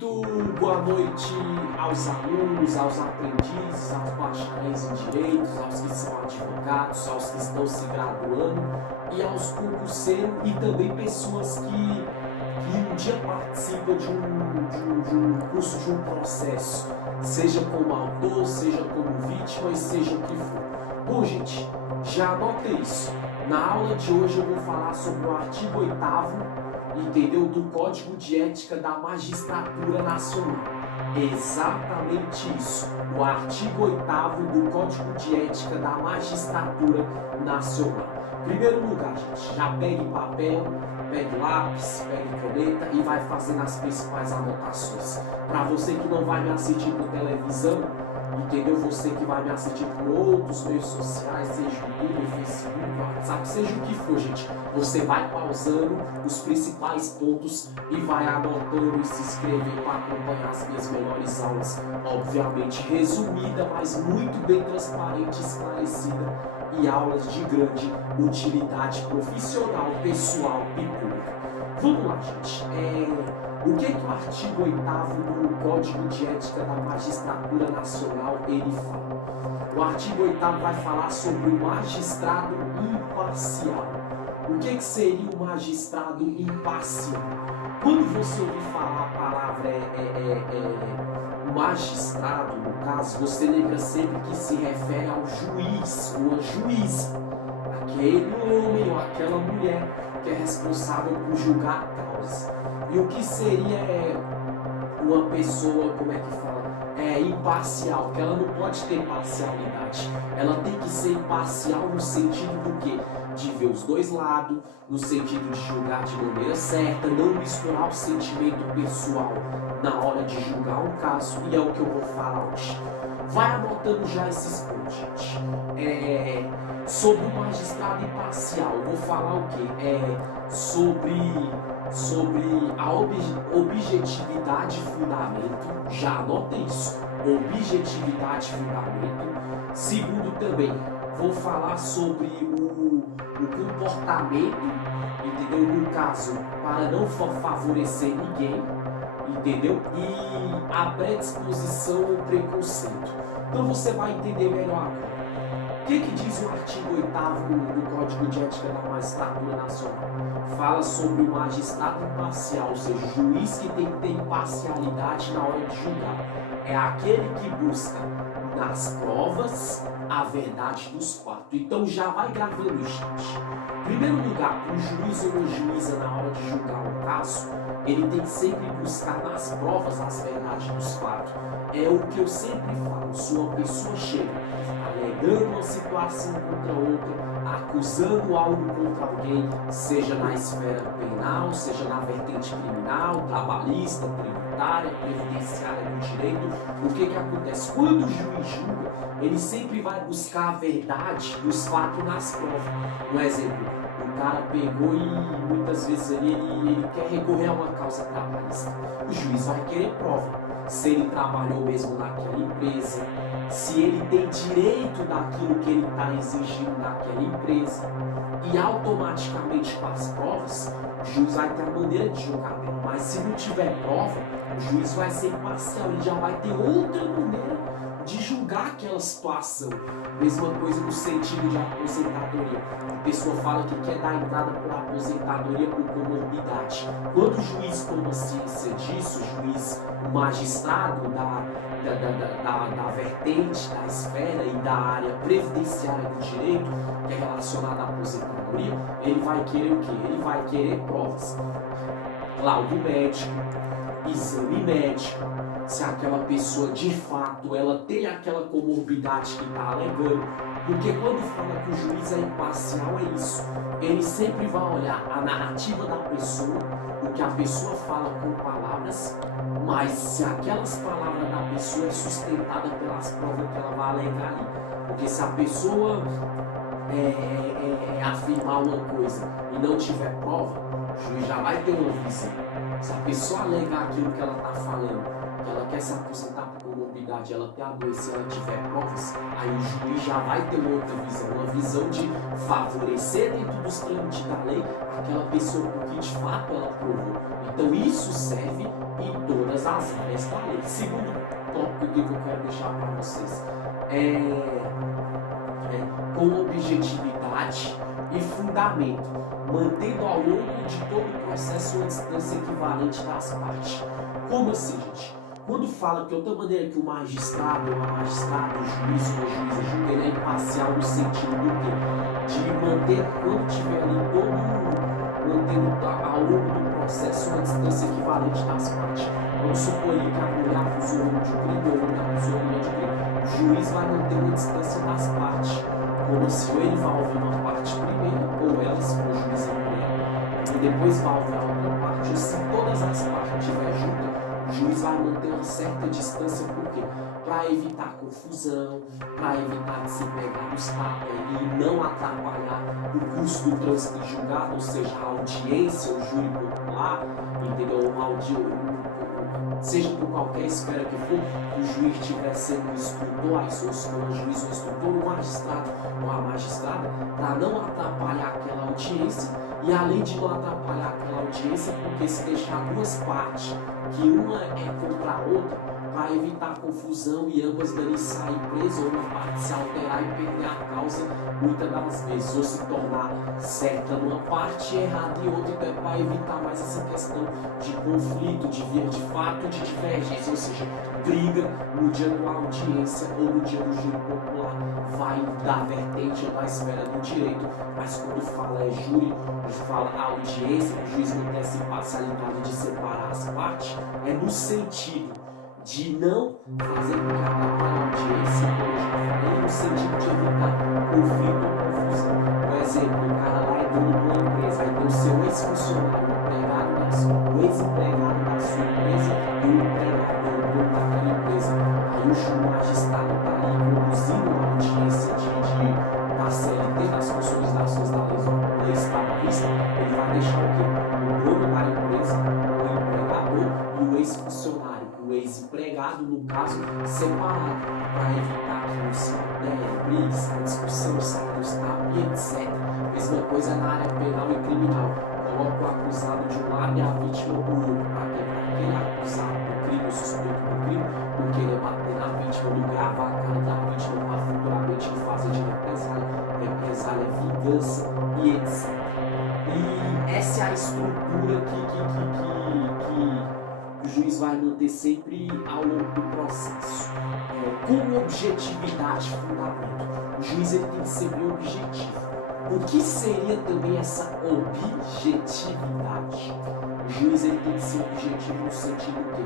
Muito boa noite aos alunos, aos aprendizes, aos bacharéis em direitos, aos que são advogados, aos que estão se graduando e aos concurseiros e também pessoas que um dia participam de um curso, de um processo, seja como autor, seja como vítima e seja o que for. Bom, gente, já anota isso. Na aula de hoje eu vou falar sobre o artigo 8º, entendeu? Do Código de Ética da Magistratura Nacional. Exatamente isso. O artigo 8º do Código de Ética da Magistratura Nacional. Em primeiro lugar, gente, já pegue papel, pegue lápis, pegue caneta e vai fazendo as principais anotações. Para você que não vai me assistir por televisão, entendeu? Você que vai me assistir por outros meios sociais, seja o Google, Facebook, WhatsApp, seja o que for, gente. Você vai pausando os principais pontos e vai anotando e se inscrever para acompanhar as minhas melhores aulas. Obviamente resumida, mas muito bem transparente, esclarecida e aulas de grande utilidade profissional, pessoal e pública. Vamos lá, gente. O que o artigo 8º do Código de Ética da Magistratura Nacional ele fala? O artigo 8º vai falar sobre o magistrado imparcial. O que seria o magistrado imparcial? Quando você ouvir falar a palavra magistrado, no caso, você lembra sempre que se refere ao juiz ou a juíza, aquele homem ou aquela mulher que é responsável por julgar a causa. E o que seria uma pessoa, como é que fala? Imparcial, que ela não pode ter parcialidade. Ela tem que ser imparcial no sentido do quê? De ver os dois lados, no sentido de julgar de maneira certa, não misturar o sentimento pessoal na hora de julgar um caso, e é o que eu vou falar hoje. Vai anotando já esses pontos, gente. Sobre o magistrado imparcial, eu vou falar o quê? Sobre a objetividade e fundamento. Já anota isso. Objetividade e fundamento. Segundo também, vou falar sobre o comportamento, entendeu? No caso, para não favorecer ninguém, entendeu? E a predisposição ao preconceito. Então você vai entender melhor agora. O que diz o artigo 8º do Código de Ética da Magistratura Nacional? Fala sobre o magistrado imparcial, ou seja, o juiz que tem que ter imparcialidade na hora de julgar. É aquele que busca nas provas a verdade dos fatos. Então já vai gravando, gente. Em primeiro lugar, o juiz ou a juíza, na hora de julgar um caso, ele tem que sempre buscar nas provas as verdades dos fatos. É o que eu sempre falo. Se uma pessoa chega alegando uma situação contra outra, acusando algo contra alguém, seja na esfera penal, seja na vertente criminal, trabalhista, tributária, previdenciária do direito, o que acontece? Quando o juiz julga, ele sempre vai buscar a verdade dos fatos nas provas. Um exemplo, o cara pegou e muitas vezes ele quer recorrer a uma causa trabalhista. O juiz vai querer prova. Se ele trabalhou mesmo naquela empresa, se ele tem direito daquilo que ele está exigindo naquela empresa. E automaticamente com as provas, o juiz vai ter a maneira de julgar dele. Mas se não tiver prova, o juiz vai ser imparcial, ele já vai ter outra maneira de julgar aquela situação. Mesma coisa no sentido de aposentadoria. A pessoa fala que quer dar entrada por aposentadoria por comorbidade. Quando o juiz toma ciência disso, o juiz, o magistrado da vertente, da esfera e da área previdenciária do direito, que é relacionada à aposentadoria, ele vai querer o quê? Ele vai querer provas. Laudo médico, exame médico, se aquela pessoa de fato ela tem aquela comorbidade que está alegando, porque quando fala que o juiz é imparcial é isso, ele sempre vai olhar a narrativa da pessoa, o que a pessoa fala com palavras, mas se aquelas palavras da pessoa é sustentada pelas provas que ela vai alegar ali, porque se a pessoa afirmar uma coisa e não tiver prova, o juiz já vai ter uma visão. Se a pessoa alegar aquilo que ela está falando, que ela quer se aposentar por comorbidade, ela tem a doença, ela tiver provas, aí o juiz já vai ter outra visão, uma visão de favorecer dentro dos trâmites da lei aquela pessoa porque de fato ela provou. Então isso serve em todas as áreas da lei. Segundo tópico que eu quero deixar para vocês com objetividade e fundamento, mantendo ao longo de todo o processo uma distância equivalente das partes. Como assim, gente? Quando fala que outra maneira que o magistrado, uma magistrada, o juiz ou a juíza julga, ele é imparcial no sentido do quê? De manter, quando tiver ali mantendo ao longo do processo uma distância equivalente das partes. Vamos supor que a mulher acusou o homem de crime ou o homem acusou a mulher de crime. O juiz vai manter uma distância das partes. Como se ele vai ouvir uma parte primeiro, ou ela, se for o juiz a mulher, e depois vai ouvir a outra parte, ou se todas as partes estiverem juntas, o juiz vai manter uma certa distância, por quê? Para evitar confusão, para evitar de se pegar nos tapas e não atrapalhar o curso do trânsito em julgado, ou seja, a audiência, o júri popular, entendeu? Seja por qualquer esfera que for, o juiz estiver sendo instrutor, aí se for um juiz, um instrutor, um magistrado ou a magistrada, para não atrapalhar aquela audiência, e além de não atrapalhar aquela audiência, porque se deixar duas partes, que uma é contra a outra, para evitar confusão e ambas dali sair presas ou uma parte se alterar e perder a causa muitas das vezes, ou se tornar certa numa parte e errada em outra, então é para evitar mais essa questão de conflito, de via de fato, de divergência, ou seja, briga no dia de uma audiência ou no dia do júri popular, vai da vertente ou da esfera do direito, mas quando fala é júri, fala audiência, o juiz não tem essa imparcialidade de separar as partes, é no sentido de não fazer com que atrapalhe a audiência, como eu já falei, no sentido de evitar conflito ou confusão. Por exemplo, o cara lá é dono de uma empresa, aí tem o seu ex-funcionário, o ex-empregado da sua empresa e o empregador, o dono daquela empresa. Aí o magistrado está ali conduzindo a audiência da CLT, das consolidações da lei trabalhista, ele vai deixar o quê? O dono da empresa, o empregador e o ex-funcionário, o ex-empregado, no caso, separado, para evitar que não se brigue, discussão, saia dos tapas e etc. Mesma coisa na área penal e criminal. Coloca o acusado de um lado e a vítima do outro, para que aquele acusado do crime, o suspeito do crime, não queira bater na vítima, não gravar a cara da vítima para futuramente fazer de represália, vingança e etc. E essa é a estrutura que o juiz vai manter sempre ao longo do processo. Com objetividade e fundamento. O juiz ele tem que ser bem objetivo. O que seria também essa objetividade? O juiz ele tem que ser objetivo no sentido que,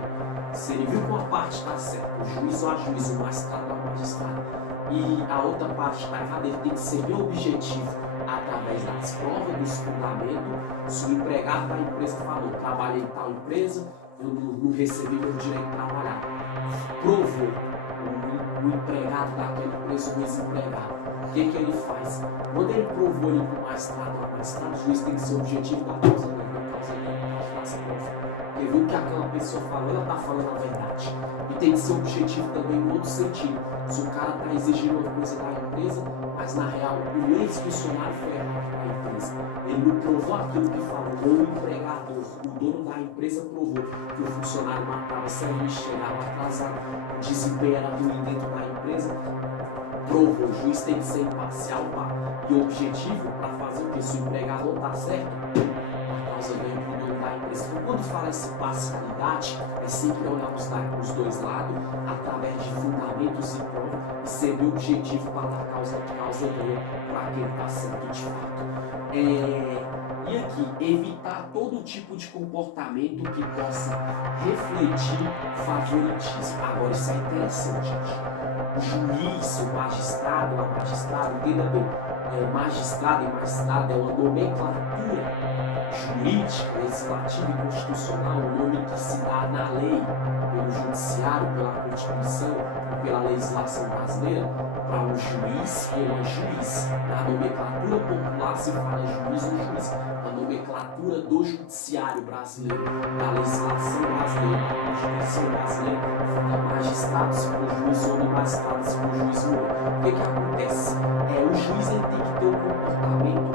se ele viu que uma parte está certa, o juiz ou a juíza, o magistrado ou a magistrada, e a outra parte está errada, ele tem que ser bem objetivo através das provas, dos fundamentos. Se o empregado da empresa falou, trabalhei em tal empresa, eu não recebi meu direito de trabalhar. Provou o empregado daquela empresa, o ex-empregado. O que ele faz? Quando ele provou ali para o magistrado, o juiz tem que ser objetivo da causa dele, das provas. Porque viu que aquela pessoa falou, ela está falando a verdade. E tem que ser objetivo também no outro sentido. Se o cara está exigindo uma coisa da empresa, mas na real o ex-funcionário foi errado da empresa. Ele não provou aquilo que falou, ou o empregador, o dono da empresa provou que o funcionário matava serviço, chegava atrasado, o desempenho era ruim dentro da empresa, provou. O juiz tem que ser imparcial e objetivo para fazer o que? Se o empregador está certo, a causa ganha para o dono da empresa. Então, quando fala essa imparcialidade, é sempre olhar os dois lados, através de fundamentos e provas, e ser bem objetivo para a causa ganha para quem está certo de fato. E aqui, evitar todo tipo de comportamento que possa refletir favoritismo. Agora, isso é interessante, gente. O juiz, o magistrado, a magistrada, entenda bem, magistrado e magistrada é uma nomenclatura jurídica, legislativa e constitucional, o nome que se dá na lei, pelo judiciário, pela Constituição e pela legislação brasileira, para um juiz ou uma juiz. Na nomenclatura popular se fala juiz ou juiz. Na nomenclatura do judiciário brasileiro, da legislação brasileira, da Constituição brasileira, fica magistrado se for juiz homem, magistrado se for juiz mulher. O que acontece? O juiz ele tem que ter um comportamento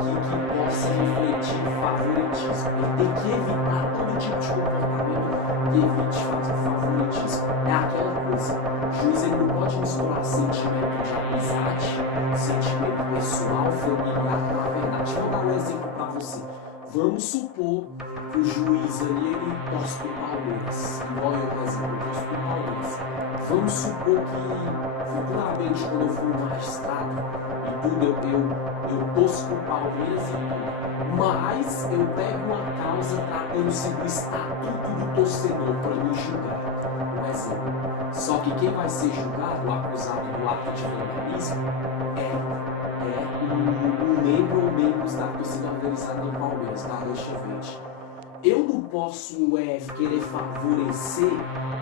que possa refletir favoritismo. Ele tem que evitar todo tipo de comportamento que evite fazer favoritismo. É aquela coisa, o juiz ele não pode misturar sentimento de amizade, sentimento pessoal, familiar com a verdade. Vou dar um exemplo para você. Vamos supor que o juiz ali ele torce pro Palmeiras, igual eu, por exemplo, eu torço pro Palmeiras. Vamos supor que futuramente, quando eu for magistrado e tudo, eu torço pro Palmeiras e tudo, mas eu pego uma causa tratando-se do estatuto do torcedor para me julgar. Um exemplo. Só que quem vai ser julgado, o acusado do ato de vandalismo, um membro ou membros da torcida organizada do Palmeiras, da Mancha Verde. Eu não posso querer favorecer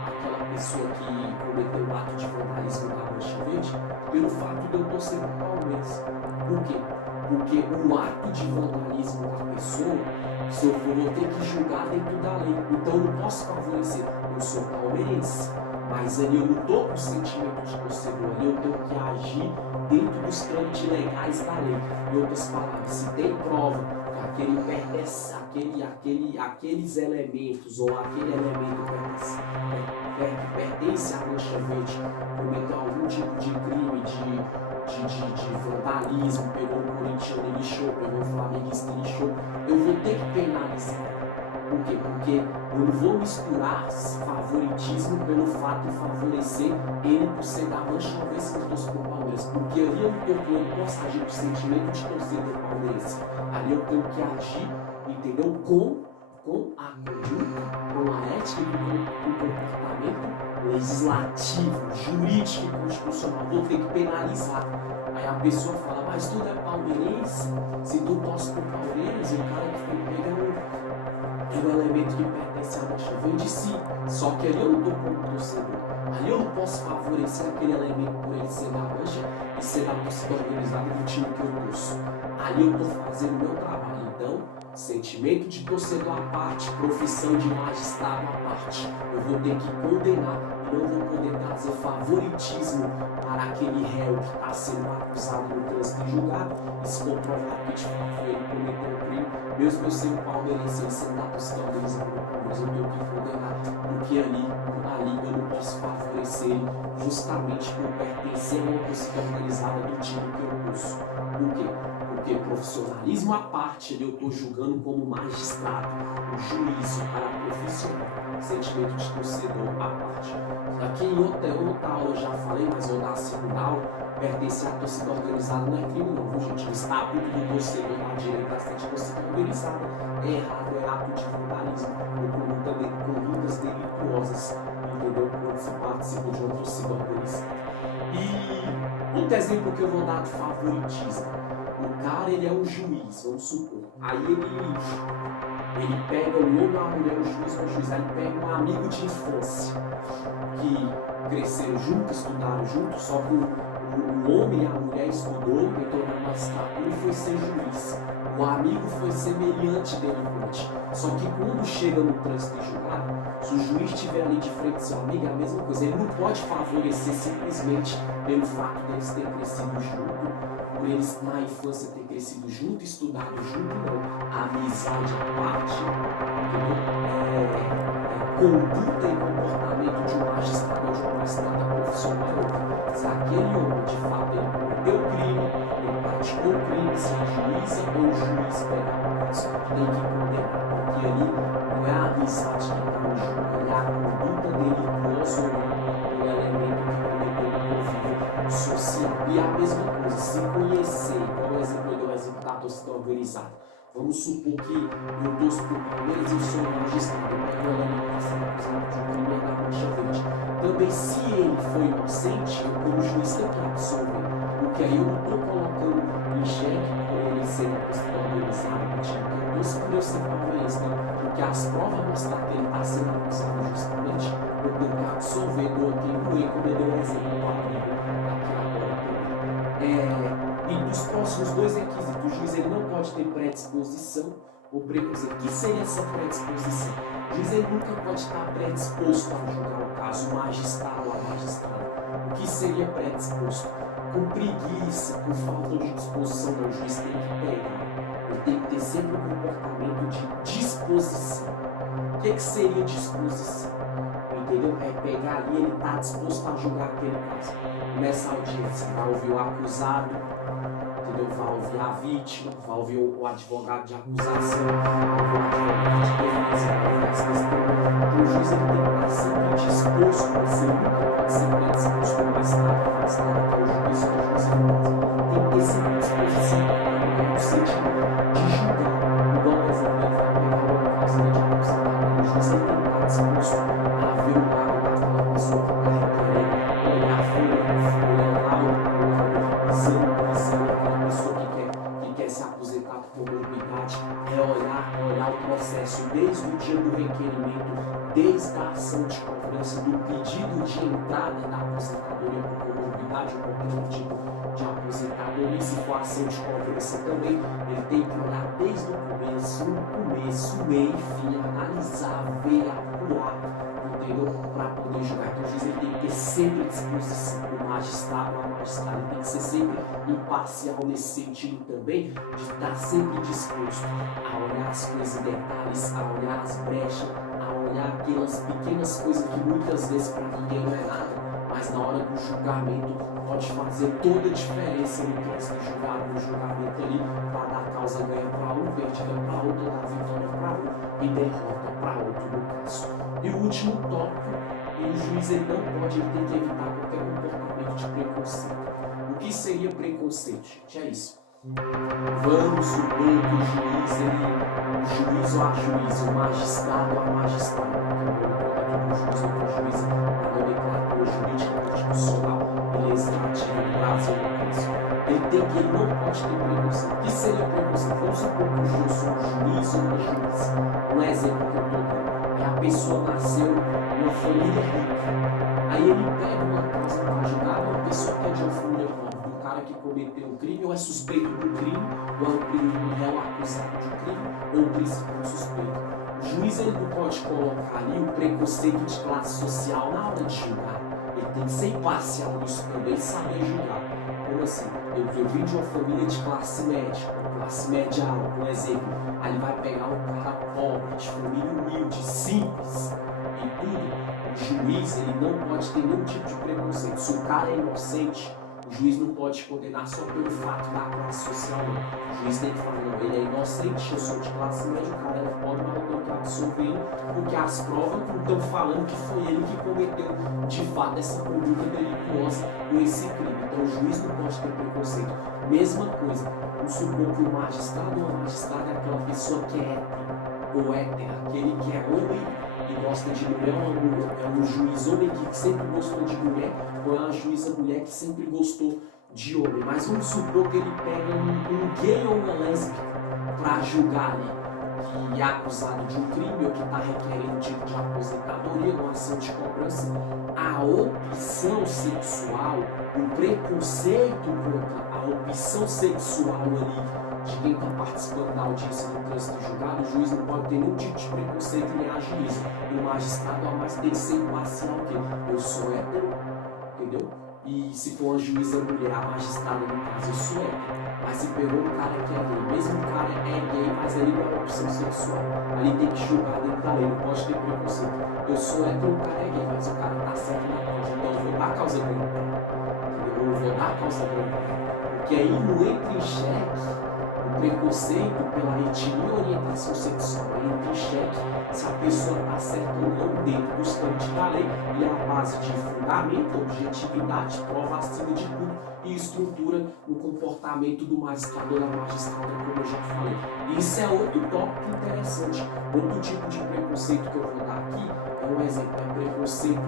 aquela pessoa que cometeu o ato de vandalismo da Mancha Verde pelo fato de eu torcer pro Palmeiras. Por quê? Porque o ato de vandalismo da pessoa, se eu for, eu tenho que julgar dentro da lei. Então eu não posso favorecer. Eu sou palmeirense, mas ali eu não estou com o sentimento de torcedor, ali eu tenho que agir dentro dos trâmites legais da lei. Em outras palavras, se tem prova que aquele pertence, aqueles elementos ou aquele elemento pertence à Mancha Verde, cometeu algum tipo de crime, de vandalismo, pegou um corintiano e lixou, pegou um flamenguista e lixou, eu vou ter que penalizar. Por quê? Porque eu não vou misturar favoritismo pelo fato de favorecer ele por ser da Mancha uma vez que eu torço pro Palmeiras. Porque ali eu não posso agir com sentimento de torcedor palmeirense. Ali eu tenho que agir, entendeu? Com a conduta, com a ética e com o comportamento legislativo, jurídico e constitucional. Vou ter que penalizar. Aí a pessoa fala, mas tu não é palmeirense? Se tu torce pro Palmeiras, o cara que foi pego é um elemento que pertence à Mancha Verde, sim. Só que ali eu não estou como torcedor. Ali eu não posso favorecer aquele elemento por ele ser da Mancha e ser da torcida organizada do time que eu torço. Ali eu estou fazendo o meu trabalho. Então, sentimento de torcedor à parte, profissão de magistrado à parte. Eu vou ter que condenar e não vou poder trazer favoritismo para aquele réu que está sendo acusado no trânsito e julgado. E se comprovar que de fato ele cometeu um crime, mesmo eu sendo palmeirense e sendo da torcida organizada do Palmeiras, eu tenho que condenar. Porque ali eu não posso favorecer ele justamente por pertencer a uma torcida organizada do time que eu torço. Por quê? Porque profissionalismo à parte, eu estou julgando como magistrado, o juiz, o cara profissional, sentimento de torcedor à parte. Aqui em outra aula eu já falei, mas vou dar a segunda aula, pertencer à torcida organizada não é crime não, viu gente? O estatuto do torcedor da direita da torcida organizada é errado, é ato de vandalismo, ou condutas delituosas, entendeu? Quando se participa de uma torcida organizada. E outro exemplo que eu vou dar de favoritismo. O cara, ele é um juiz, vamos supor. Aí ele pega o homem, a mulher, o juiz, aí ele pega um amigo de infância que cresceram juntos, estudaram juntos, só que o homem e a mulher estudou, entrou na magistratura e foi ser juiz. O amigo foi semelhante delinquente. Só que quando chega no trânsito e julgado, se o juiz estiver ali de frente ao seu amigo, é a mesma coisa. Ele não pode favorecer simplesmente pelo fato deles terem crescido junto, por eles na infância terem crescido junto, estudado junto, não. A amizade à parte, conduta e comportamento de um magistrado ou de uma magistrada profissional. Se aquele homem, de fato, ele cometeu crime, ele praticou crime, se a juíza ou o juiz pegar o caso, tem que condenar, porque ali não é a amizade que está no jogo, é a conduta delituosa ou o elemento que cometeu no convívio social. E a mesma coisa, se conhecer, por exemplo, eu dei o exemplo da torcida organizada. Vamos supor que eu torço pro Palmeiras e eu sou um magistrado, eu pego o elemento que está sendo acusado de um crime da Mancha Verde. Também, se ele foi inocente, eu, como juiz, tenho que absolver. Porque aí eu não estou colocando em xeque por ele ser da torcida organizada, do time que eu torço, por eu ser palmeirense, não. Porque as provas mostram que ele está sendo acusado justamente, eu tenho que absolver do aquele como eu dei um exemplo do amigo aqui agora. E dos próximos dois requisitos, o juiz ele não pode ter predisposição ou preconceito. O que seria essa predisposição? O juiz ele nunca pode estar predisposto a julgar o caso, o magistrado ou a magistrada. O que seria predisposto? Com preguiça, com falta de disposição, não, o juiz tem que pegar. Ele tem que ter sempre um comportamento de disposição. O que seria disposição? Entendeu? É pegar ali, ele está disposto a julgar aquele caso. Nessa audiência, vai ouvir o acusado, entendeu? Vai ouvir a vítima, vai ouvir o advogado de acusação, vai ouvir o advogado de defesa, vai ouvir as testemunhas. Então o juiz ele tem que estar sempre disposto, mas ele nunca pode ser predisposto mais tarde, que é o juiz ele tem que ter sempre disposição no sentido de julgar. Igual, por exemplo, ele vai pegar uma causa de acusação, o juiz ele tem que estar disposto a ver o lado daquela pessoa que está requerendo, olhar a folha por folha, laudo por laudo, exame por exame, aquela pessoa que quer se aposentar por comorbidade, olhar o processo desde o dia do requerimento, desde a ação de cobrança, do pedido de entrada da aposentadoria por comorbidade ou qualquer outro tipo de aposentadoria, e se for ação de cobrança também, ele tem que olhar desde o começo, meio e fim, analisar, ver, apurar, entendeu? Para poder julgar. Então o juiz ele tem que ter sempre disposição. O magistrado ou a magistrada ele tem que ser sempre imparcial nesse sentido também, de estar sempre disposto a olhar as coisas em detalhes, a olhar as brechas, a olhar aquelas pequenas coisas que muitas vezes para ninguém não é nada, mas na hora do julgamento pode fazer toda a diferença no trânsito do julgamento ali, para dar causa ganha para um, perdida para outro, dar vitória para um e derrota para outro no caso. E o último tópico, o juiz ele não pode, ele tem que evitar qualquer comportamento de preconceito. O que seria preconceito, gente? É isso. Vamos supor que o juiz ou a juíza, o magistrado ou a magistrada, o juiz ou a juíza, a nomenclatura jurídica constitucional e legislativa do Brasil, ele não pode ter preconceito. O que seria preconceito? Vamos supor que o juiz ou um juiz ou uma juíza, um exemplo que eu estou dando, a pessoa nasceu numa família rica, aí ele pega uma causa para julgar uma pessoa que é de uma família pobre, do cara que cometeu um crime, ou é suspeito do crime, ou é um réu acusado de um crime, ou o principal suspeito. O juiz ele não pode colocar ali o preconceito de classe social na hora de julgar. Ele tem que ser imparcial nisso também e saber julgar. Como assim? Eu vim de uma família de classe média alta, por exemplo. Aí ele vai pegar um cara pobre, de família humilde, simples e tudo. O juiz ele não pode ter nenhum tipo de preconceito. Se o cara é inocente, o juiz não pode condenar só pelo fato da classe social, não. O juiz tem que falar, não, ele é inocente, eu sou de classe média, o cara é pobre, mas eu tenho que absolver, porque as provas não estão falando que foi ele que cometeu, de fato, essa conduta delituosa ou esse crime. Então o juiz não pode ter preconceito. Mesma coisa, vamos supor que o magistrado ou a magistrada é aquela pessoa que é hétero, ou hétera, aquele que é homem e gosta de mulher, é um juiz homem que sempre gostou de mulher, ou é uma juíza mulher que sempre gostou de homem. Mas vamos supor que ele pega um gay ou uma lésbica para julgar ali, que é acusado de um crime ou que está requerendo um tipo de aposentadoria, uma ação de cobrança. A opção sexual, o preconceito contra a opção sexual ali de quem está participando da audiência no trânsito julgado, o juiz não pode ter nenhum tipo de preconceito nem a juíza. O magistrado tem que ser imparcial, porque eu sou hétero, entendeu? E se for uma juíza mulher, a magistrada no caso, eu sou hétero. Mas se pegou um cara que é gay, mesmo o cara é gay, mas ele não é opção sexual, ali tem que julgar dentro da lei, não pode ter preconceito. Eu sou hétero, o cara é gay, mas o cara está certo na causa, então eu vou dar a causa dele. Eu vou dar a causa dele. Porque aí não entra em xeque o preconceito pela etnia ou orientação sexual, ele entra em xeque se a pessoa está certa ou não dentro dos trâmites da lei, e a base de fundamento, objetividade, prova acima de tudo e estrutura no comportamento do magistrado ou da magistrada, como eu já falei. E isso é outro tópico interessante. Outro tipo de preconceito que eu vou dar aqui é um exemplo, é preconceito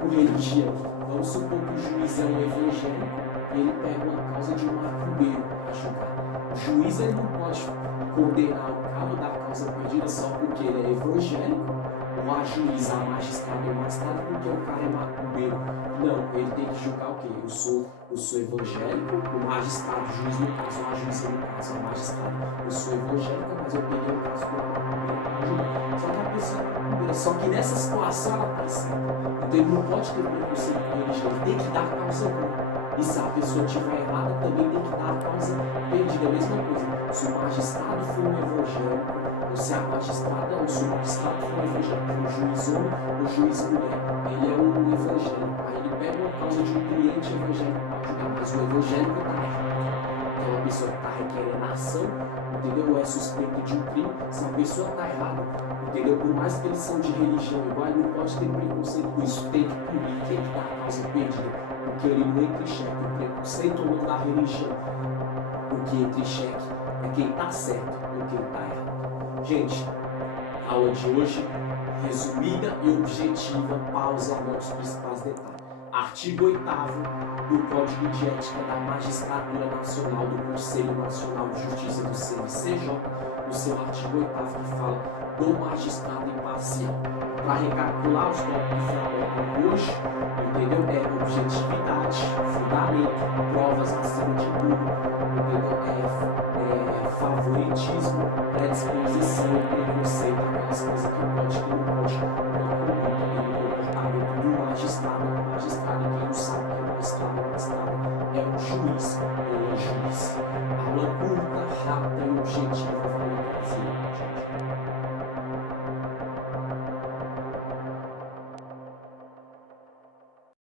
com religião. Vamos supor que o juiz é um evangélico e ele pega uma causa de um macumbeiro para julgar. O juiz ele não pode condenar o cara ou dar causa perdida só porque ele é evangélico, ou a juiz, a magistrada ou magistrado porque o cara é macumbeiro. Não, ele tem que julgar o quê? Eu sou evangélico, o magistrado, o juiz no caso, a juíza no caso, a magistrada. Eu sou evangélica, mas eu peguei o caso do macumbeiro para julgar. Só que a pessoa é macumbeira. Só que nessa situação ela está certa. Então ele não pode ter preconceito com religião, ele tem que dar a causa boa. E se a pessoa estiver errada, também tem que dar a causa perdida. A mesma coisa. Se o magistrado for um evangélico, ou se a magistrada ou se o magistrado for um evangélico, o juiz homem ou o juiz mulher, ele é um evangélico. Aí ele pega uma causa de um cliente evangélico para julgar, mas o evangélico está errado. Então a pessoa que está requerendo a ação, entendeu? Ou é suspeita de um crime, se a pessoa está errada, entendeu? Por mais que eles são de religião igual, ele não pode ter preconceito com isso, tem que punir, tem que dar a causa perdida. Porque ele não entra em xeque, o preconceito ou não da religião. O que entra em xeque é quem está certo ou quem está errado. Gente, a aula de hoje, resumida e objetiva, pausa nos principais detalhes. Artigo 8º do Código de Ética da Magistratura Nacional do Conselho Nacional de Justiça do CNCJ, no seu artigo 8º que fala do magistrado imparcial. Para recapitular os tópicos de hoje, entendeu? É objetividade, fundamento, provas acima de tudo, entendeu? Favoritismo, predisposição e preconceito, aquelas coisas que pode, que não pode, comportamento do magistrado, e quem não sabe que é magistrado é um juiz ou uma juiz. Aula curta, rápida e objetiva, valeu, Brasil.